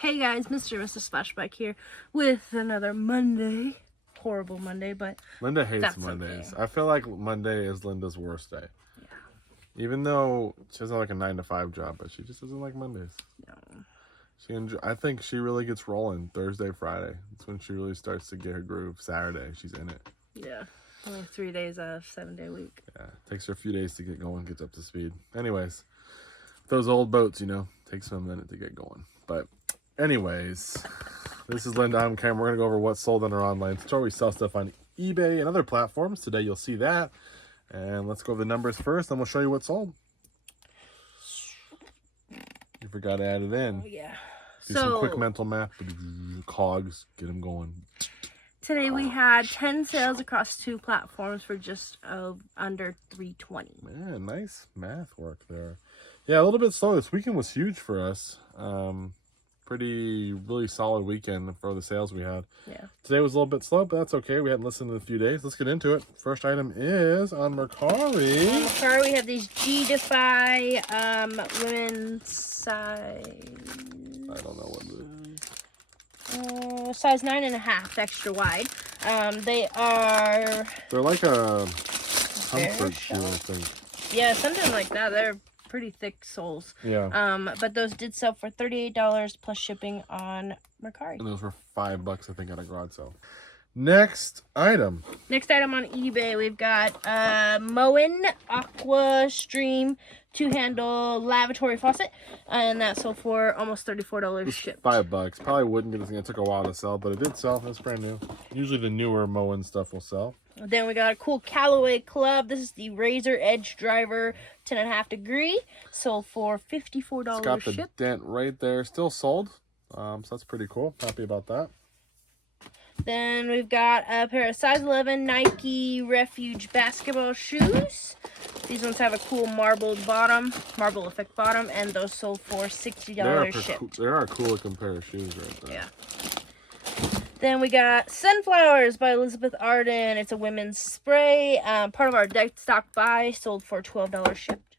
Hey guys, Mr. and Mrs. Splashback here with another Monday. Horrible Monday, but Linda hates that's Mondays. okay. I feel like Monday is Linda's worst day. Yeah. Even though she has like a 9-to-5 job, but she just doesn't like Mondays. No. I think she really gets rolling Thursday, Friday. That's when she really starts to get her groove. Saturday, she's in it. Yeah. Only 3 days out of 7-day week. Yeah, it takes her a few days to get going, get up to speed. Anyways, those old boats, takes them a minute to get going. But anyways, this is Linda. I'm Cam. We're going to go over what's sold on our online store. We sell stuff on eBay and other platforms. Today you'll see that. And let's go over the numbers first, then we'll show you what's sold. You forgot to add it in. Oh, yeah. Do some quick mental math. Cogs, get them going. Today we had 10 sales across 2 platforms for just under $320. Man, nice math work there. Yeah, a little bit slow. This weekend was huge for us. Really solid weekend for the sales we had. Yeah. Today was a little bit slow, but that's okay. We hadn't listened in a few days. Let's get into it. First item is on Mercari. On Mercari, we have these G-Defy women's size. I don't know what it is. Size 9.5, extra wide. They're like a comfort shoe, I think. Yeah, something like that. They're pretty thick soles. Yeah. But those did sell for $38 plus shipping on Mercari. And those were $5, I think, at a garage sale. Next item on eBay, we've got Moen Aqua Stream 2-handle lavatory faucet, and that sold for almost $34 shipped. $5. Probably wouldn't get this thing. It took a while to sell, but it did sell. It's brand new. Usually the newer Moen stuff will sell. Then we got a cool Callaway Club. This is the Razor Edge Driver 10.5 degree. Sold for $54 It's got the shipped. dent right there. Still sold. So that's pretty cool. Happy about that. Then we've got a pair of size 11 Nike Refuge basketball shoes. These ones have a cool marble effect bottom, and those sold for $60 shipped. They are a cool looking pair of shoes right there. Yeah. Then we got Sunflowers by Elizabeth Arden. It's a women's spray. Part of our deck stock buy, sold for $12 shipped.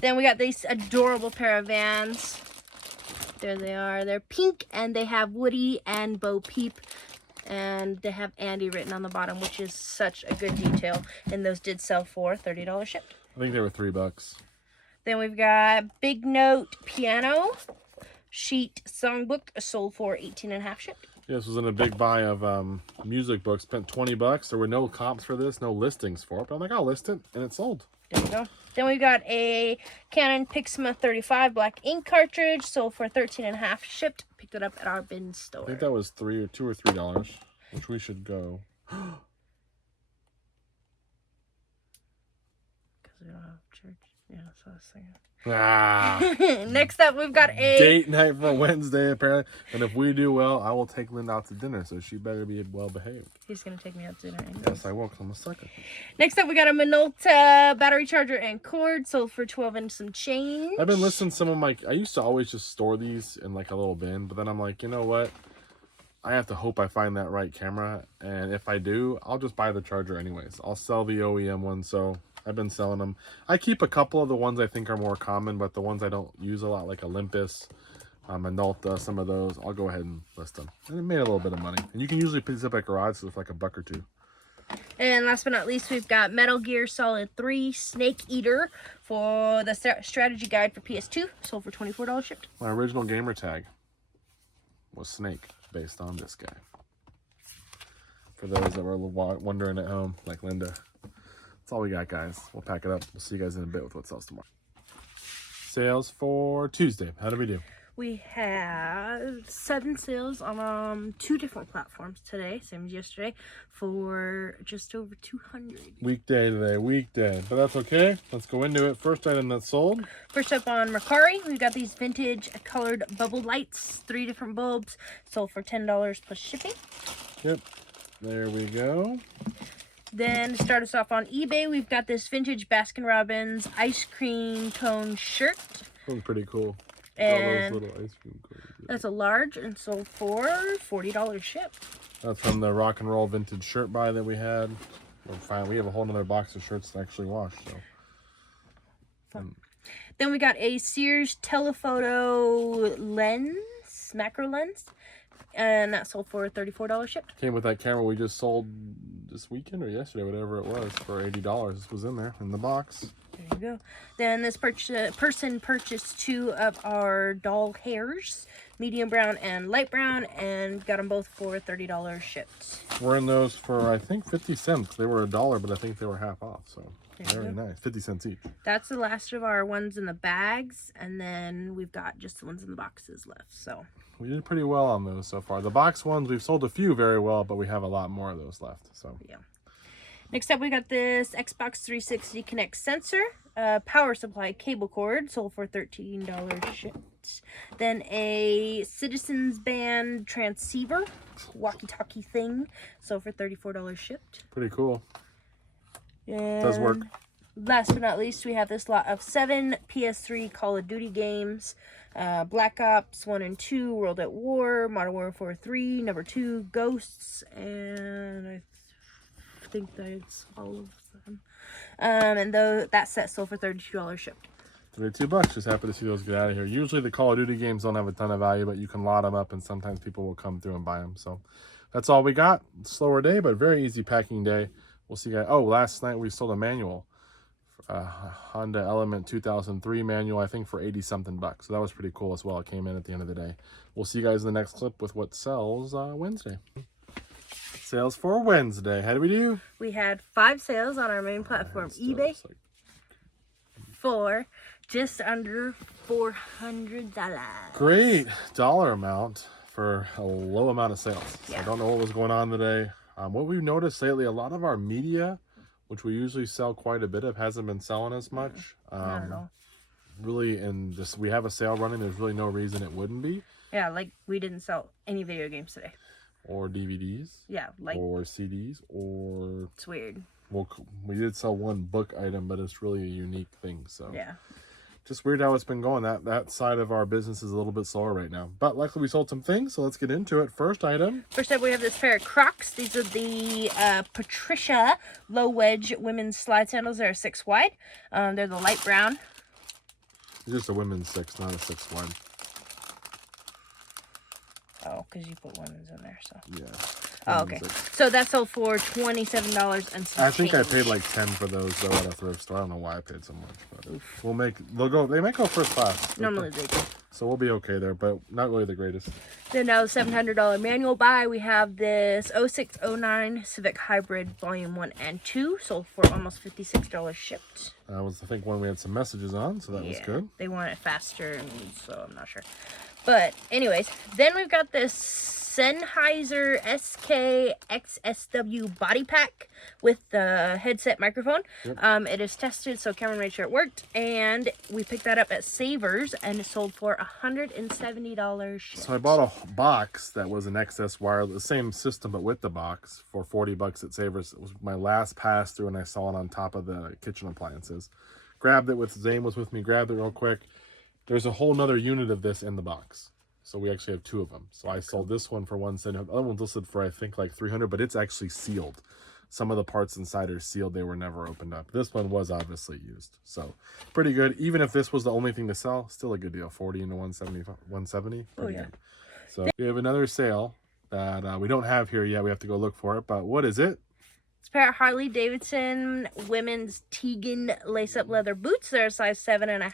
Then we got this adorable pair of Vans. There they are. They're pink, and they have Woody and Bo Peep. And they have Andy written on the bottom, which is such a good detail. And those did sell for $30 shipped. I think they were $3. Then we've got Big Note Piano Sheet Songbook, sold for $18.5 shipped. Yeah, this was in a big buy of music books. Spent $20. There were no comps for this, no listings for it. But I'm like, I'll list it, and it sold. There you go. Then we got a Canon Pixma 35 black ink cartridge, sold for $13.5 shipped. Picked it up at our bin store. I think that was $2 or $3, which we should go. Because we don't have church. Yeah, that's what I was thinking. Next up, we've got a date night for Wednesday, apparently. And if we do well, I will take Linda out to dinner, so she better be well behaved. He's going to take me out to dinner anyways. Yes, I will, because I'm a sucker. Next up, we got a Minolta battery charger and cord, sold for $12 and some change. I've been listening to some of my... I used to always just store these in like a little bin, but then I'm like, you know what? I have to hope I find that right camera, and if I do, I'll just buy the charger anyways. I'll sell the OEM one, so I've been selling them. I keep a couple of the ones I think are more common, but the ones I don't use a lot, like Olympus, Minolta, some of those, I'll go ahead and list them. And it made a little bit of money. And you can usually pick these up at garage for like $1 or $2. And last but not least, we've got Metal Gear Solid 3 Snake Eater for the strategy guide for PS2, sold for $24 shipped. My original gamer tag was Snake, based on this guy. For those that were wondering at home, like Linda. That's all we got, guys. We'll pack it up. We'll see you guys in a bit with what sells tomorrow. Sales for Tuesday. How did we do? We had 7 sales on 2 different platforms today, same as yesterday, for just over 200. Weekday today, weekday. But that's okay. Let's go into it. First item that's sold. First up on Mercari, we've got these vintage colored bubble lights, 3 different bulbs, sold for $10 plus shipping. Yep. There we go. Then to start us off on eBay, we've got this vintage Baskin-Robbins ice cream cone shirt. That was pretty cool. And all those little ice cream cones. Yeah. that's a large and sold for $40 shipped. That's from the rock and roll vintage shirt buy that we had. We have a whole nother box of shirts to actually wash. So. Then we got a Sears telephoto lens X macro lens, and that sold for $34 shipped. Came with that camera we just sold this weekend or yesterday, whatever it was, for $80. This was in there in the box. There you go. Then this person purchased 2 of our doll hairs, medium brown and light brown, and got them both for $30 shipped. We're in those for, I think, 50 cents. They were $1, but I think they were half off. So very nice. 50 cents each. That's the last of our ones in the bags, and then we've got just the ones in the boxes left. So we did pretty well on those so far. The box ones, we've sold a few very well, but we have a lot more of those left. So yeah. Next up, we got this Xbox 360 Connect sensor, power supply cable cord, sold for $13 shipped. Then a Citizens Band transceiver, walkie-talkie thing, sold for $34 shipped. Pretty cool. And does work. Last but not least, we have this lot of 7 PS3 Call of Duty games. Black Ops 1 and 2, World at War, Modern Warfare 3, number 2, Ghosts, and I think that's all of them. And that set sold for $32 shipped. $32. Just happy to see those get out of here. Usually the Call of Duty games don't have a ton of value, but you can lot them up, and sometimes people will come through and buy them. So that's all we got. Slower day, but very easy packing day. We'll see you guys. Oh, last night we sold a manual. Honda Element 2003 manual, I think for 80 something bucks. So that was pretty cool as well. It came in at the end of the day. We'll see you guys in the next clip with what sells Wednesday. Sales for Wednesday. How do we do? We had 5 sales on our main platform, eBay, for just under $400. Great dollar amount for a low amount of sales. So Yeah. I don't know what was going on today. What we've noticed lately, a lot of our media, which we usually sell quite a bit of, hasn't been selling as much. Not at all. Really, and just we have a sale running. There's really no reason it wouldn't be. Yeah, like we didn't sell any video games today. Or DVDs. Yeah, like or CDs, or it's weird. Well, we did sell one book item, but it's really a unique thing. So yeah, just weird how it's been going. That side of our business is a little bit slower right now. But luckily we sold some things, so let's get into it. First item. First up, we have this pair of Crocs. These are the Patricia low wedge women's slide sandals. They're 6 wide. They're the light brown. It's just a women's 6, not a 6 wide. Oh, because you put women's in there, so. Yeah. Oh, okay. So that sold for $27 and some I think change. I paid like 10 for those though at a thrift store. I don't know why I paid so much, but they might go first class. Normally they do. So we'll be okay there, but not really the greatest. Then now the $700 manual buy, we have this 0609 Civic Hybrid Volume 1 and 2, sold for almost $56 shipped. That was, I think, one we had some messages on, so that was good. They want it faster, and so I'm not sure. But anyways, then we've got this Sennheiser SK XSW body pack with the headset microphone. Yep. It is tested, so Cameron made sure it worked, and we picked that up at Savers, and it sold for $170 shipped. So I bought a box that was an XS wireless, the same system but with the box, for $40 at Savers. It was my last pass through, and I saw it on top of the kitchen appliances. Grabbed it with Zane was with me. Grabbed it real quick. There's a whole nother unit of this in the box. So we actually have 2 of them. So I sold this one for $170. The other one's listed for, I think, like $300, but it's actually sealed. Some of the parts inside are sealed. They were never opened up. This one was obviously used. So pretty good. Even if this was the only thing to sell, still a good deal. 40 into 170. Oh, yeah. Good. So we have another sale that we don't have here yet. We have to go look for it. But what is it? It's a pair of Harley Davidson women's Tegan lace-up leather boots. They're a size 7.5,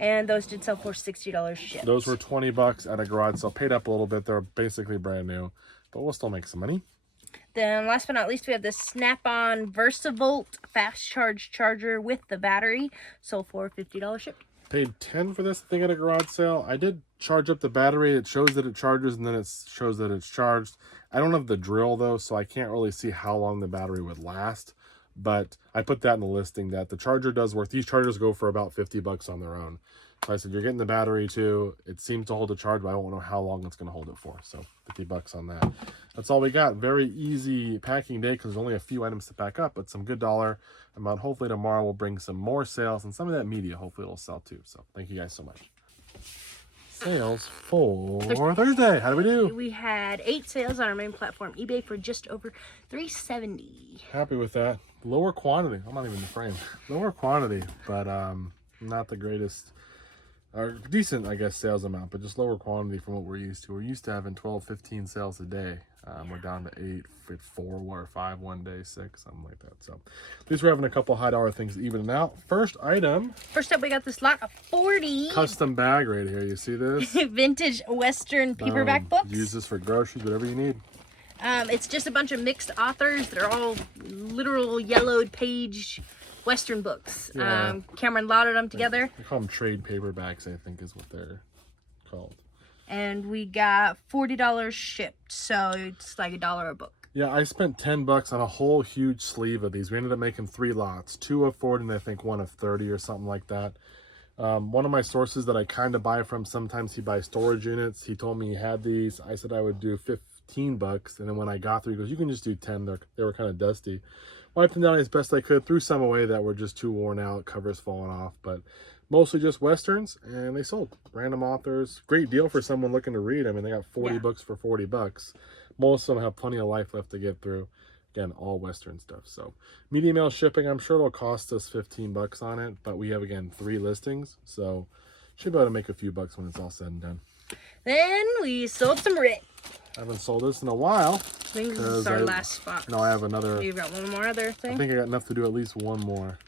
and those did sell for $60 shipped. Those were $20 at a garage sale. Paid up a little bit. They're basically brand new, but we'll still make some money. Then last but not least, we have this Snap-on VersaVolt fast charge charger with the battery. Sold for $50 shipped. Paid $10 for this thing at a garage sale. I did charge up the battery. It shows that it charges, and then it shows that it's charged. I don't have the drill though, so I can't really see how long the battery would last. But I put that in the listing that the charger does work. These chargers go for about $50 on their own. So I said, you're getting the battery too. It seems to hold a charge, but I don't know how long it's going to hold it for. So $50 on that. That's all we got. Very easy packing day because there's only a few items to pack up, but some good dollar amount. Hopefully tomorrow we'll bring some more sales, and some of that media, hopefully it'll sell too. So thank you guys so much. Sales for Thursday. How do we do? We had 8 sales on our main platform, eBay, for just over $370. Happy with that. Lower quantity. I'm not even in the frame. Lower quantity, but not the greatest Or decent, I guess, sales amount, but just lower quantity from what we're used to. We're used to having 12, 15 sales a day. We're down to 8, 4 or 5 one day, 6, something like that. So at least we're having a couple high dollar things evening out. First item. First up, we got this lot of 40 custom bag right here. You see this? vintage Western paperback books. Use this for groceries, whatever you need. It's just a bunch of mixed authors. They're all literal yellowed page Western books. Yeah. Cameron lotted them together. They call them trade paperbacks, I think is what they're called. And we got $40 shipped, so it's like $1 a book. Yeah, I spent $10 on a whole huge sleeve of these. We ended up making 3 lots, 2 of 40 and I think 1 of 30 or something like that. One of my sources that I kind of buy from, sometimes he buys storage units. He told me he had these. I said I would do $15, and then when I got through, he goes, you can just do 10. They were kind of dusty. Wiped them down as best I could, threw some away that were just too worn out, covers falling off, but mostly just Westerns, and they sold. Random authors. Great deal for someone looking to read. I mean, they got 40 books for $40. Most of them have plenty of life left to get through. Again, all Western stuff. So medium mail shipping, I'm sure it'll cost us $15 on it, but we have, again, 3 listings, so should be able to make a few bucks when it's all said and done. Then we sold some Rit. I haven't sold this in a while. I think this is our last spot. No, I have another. You've got one more other thing? I think I got enough to do at least one more.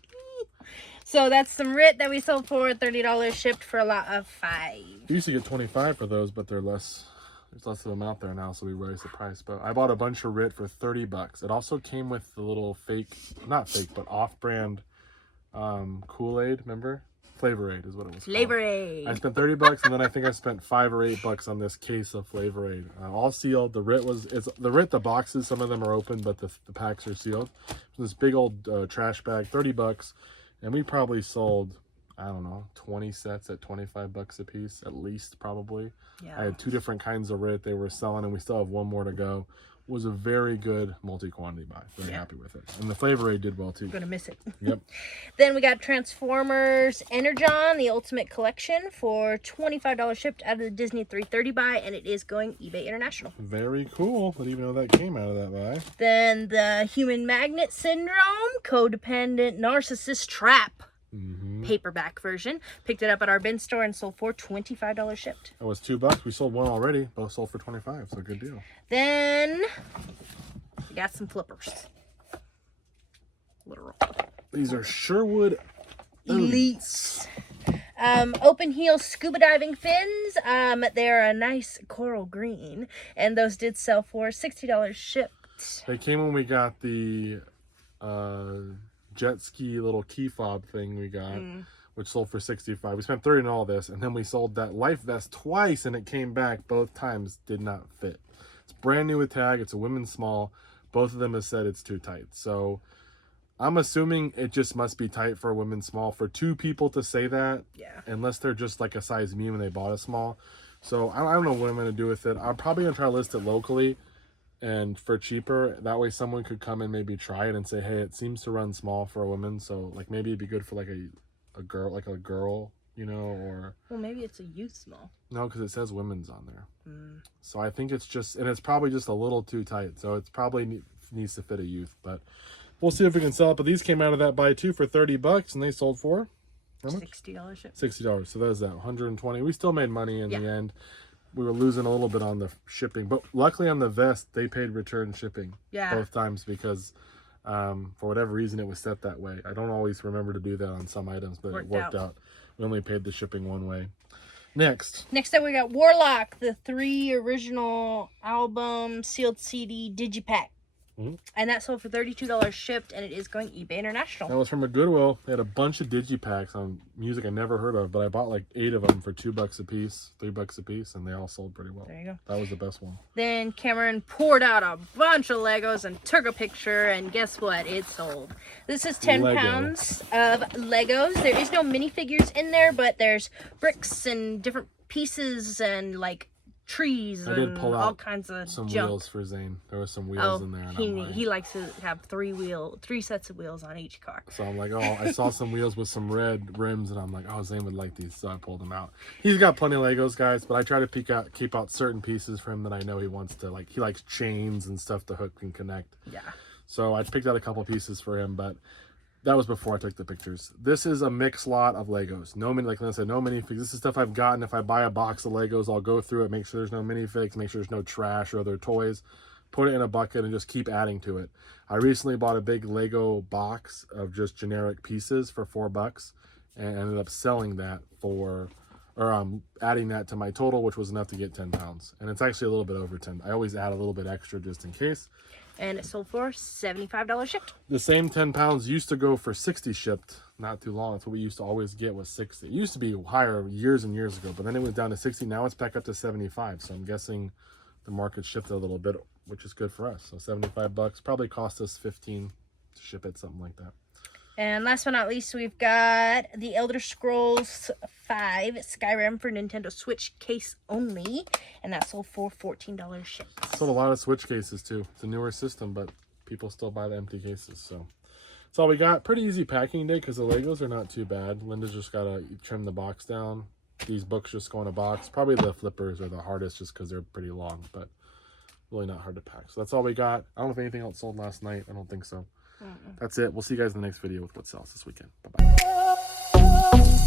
So that's some Rit that we sold for $30 shipped for a lot of 5. We used to get 25 for those, but they're less. There's less of them out there now, so we raised the price. But I bought a bunch of Rit for $30. It also came with the little fake, not fake, but off-brand Kool-Aid. Remember? Flavor Aid is what it was. Flavor Aid. I spent $30, and then I think I spent $5 or $8 on this case of Flavor Aid. All sealed. The Rit the boxes. Some of them are open, but the packs are sealed. This big old trash bag, $30, and we probably sold, I don't know, 20 sets at $25 a piece, at least, probably. Yeah. I had 2 different kinds of Rit they were selling, and we still have 1 more to go. It was a very good multi-quantity buy. Very happy with it. And the Flavor Aid did well, too. Gonna miss it. Yep. Then we got Transformers Energon, the Ultimate Collection, for $25 shipped out of the Disney 330 buy, and it is going eBay International. Very cool. I didn't even know that came out of that buy. Then the Human Magnet Syndrome, Codependent Narcissist Trap. Paperback version. Picked it up at our bin store and sold for $25 shipped. That was $2. We sold 1 already. Both sold for $25, so good deal. Then we got some flippers. Literal. These are Sherwood Elites. Open heel scuba diving fins. They're a nice coral green, and those did sell for $60 shipped. They came when we got the jet ski little key fob thing we got, which sold for $65. We spent $30 on all this, and then we sold that life vest twice, and it came back both times. Did not fit. It's brand new with tag. It's a women's small. Both of them have said it's too tight. So I'm assuming it just must be tight for a women's small. For 2 people to say that, unless they're just like a size medium and they bought a small. So I don't know what I'm going to do with it. I'm probably going to try to list it locally and for cheaper. That way someone could come and maybe try it and say, hey, it seems to run small for a woman. So like maybe it'd be good for like a girl, you know, or... Well, maybe it's a youth small. No, because it says women's on there. So I think it's just, and it's probably just a little too tight. So it's probably needs to fit a youth, but we'll see if we can sell it. But these came out of that buy too for $30, and they sold for how much? $60 shipped. $60. So there's that, $120. We still made money in the end. We were losing a little bit on the shipping, but luckily on the vest they paid return shipping both times because for whatever reason it was set that way. I don't always remember to do that on some items, but it worked out. We only paid the shipping one way. Next up we got Warlock, the 3 original album sealed CD digipack. And that sold for $32 shipped, and it is going eBay International. That was from a Goodwill. They had a bunch of digipacks on music I never heard of, but I bought like 8 of them for $2 a piece, $3 a piece, and they all sold pretty well. There you go. That was the best one. Then Cameron poured out a bunch of Legos and took a picture, and guess what? It sold. This is 10 pounds of Legos. There is no minifigures in there, but there's bricks and different pieces and like trees I did and pull all out kinds of some junk. wheels for Zane. There were some wheels in there. And he likes to have 3 sets of wheels on each car. So I'm like, oh, I saw some wheels with some red rims, and I'm like, oh, Zane would like these, so I pulled them out. He's got plenty of Legos, guys, but I try to keep out certain pieces for him that I know he wants to, like, he likes chains and stuff to hook and connect. Yeah. So I picked out a couple pieces for him, but That was before I took the pictures. This is a mixed lot of Legos. No mini, like I said, no minifigs. This is stuff I've gotten. If I buy a box of Legos, I'll go through it, make sure there's no minifigs, make sure there's no trash or other toys, put it in a bucket and just keep adding to it. I recently bought a big Lego box of just generic pieces for $4 and ended up selling that for, or adding that to my total, which was enough to get 10 pounds. And it's actually a little bit over 10. I always add a little bit extra just in case. And it sold for $75 shipped. The same 10 pounds used to go for 60 shipped not too long. That's what we used to always get, was 60. It used to be higher years and years ago, but then it went down to 60. Now it's back up to 75. So I'm guessing the market shifted a little bit, which is good for us. So $75 probably cost us 15 to ship it, something like that. And last but not least, we've got the Elder Scrolls 5 Skyrim for Nintendo Switch case only, and that sold for $14 shipped. Sold a lot of Switch cases too. It's a newer system, but people still buy the empty cases. So that's all we got. Pretty easy packing day because the Legos are not too bad. Linda's just got to trim the box down. These books just go in a box. Probably the flippers are the hardest just because they're pretty long, but really not hard to pack. So that's all we got. I don't know if anything else sold last night. I don't think so. That's it. We'll see you guys in the next video with what sells this weekend. Bye-bye.